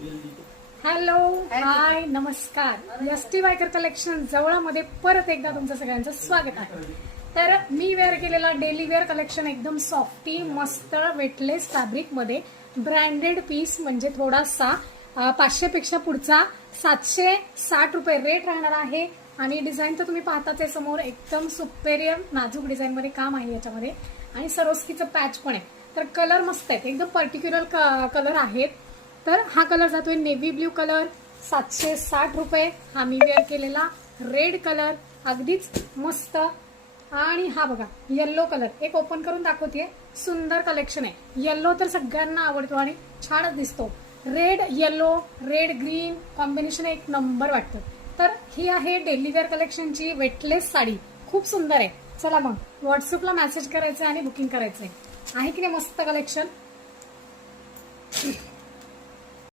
Hello, हाय, नमस्कार. ST biker collection जवळमध्ये परत एकदा तुमचं सगळ्यांचं स्वागत आहे. तर मी वेअर केलेला डेली वेअर कलेक्शन एकदम सॉफ्टी मस्त वेटलेस फॅब्रिक मध्ये ब्रँडेड पीस, म्हणजे थोडासा 500 पेक्षा पुढचा 760 रुपये रेट राहणार आहे. आणि डिझाईन तर तुम्ही पाहताच आहे समोर, एकदम सुपेरियर नाजूक डिझाईन मध्ये काम आहे याच्यामध्ये. आणि सरोस्कीचं पॅच पण आहे. तर कलर मस्त आहेत, एकदम पर्टिक्युलर कलर आहेत. तर हा कलर जातोय नेव्ही ब्ल्यू कलर, 760 रुपये. हा मी वेअर केलेला रेड कलर, अगदीच मस्त. आणि हा बघा येल्लो कलर, एक ओपन करून दाखवते. सुंदर कलेक्शन आहे. येल्लो तर सगळ्यांना आवडतो आणि छानच दिसतो. Red yellow, red green combination एक नंबर वाटतं. तर ही आहे डेली वेअर कलेक्शनची वेटलेस साडी, खूप सुंदर आहे. चला मग व्हॉट्सअपला मेसेज करायचं आणि बुकिंग करायचंय. आहे की नाही मस्त कलेक्शन.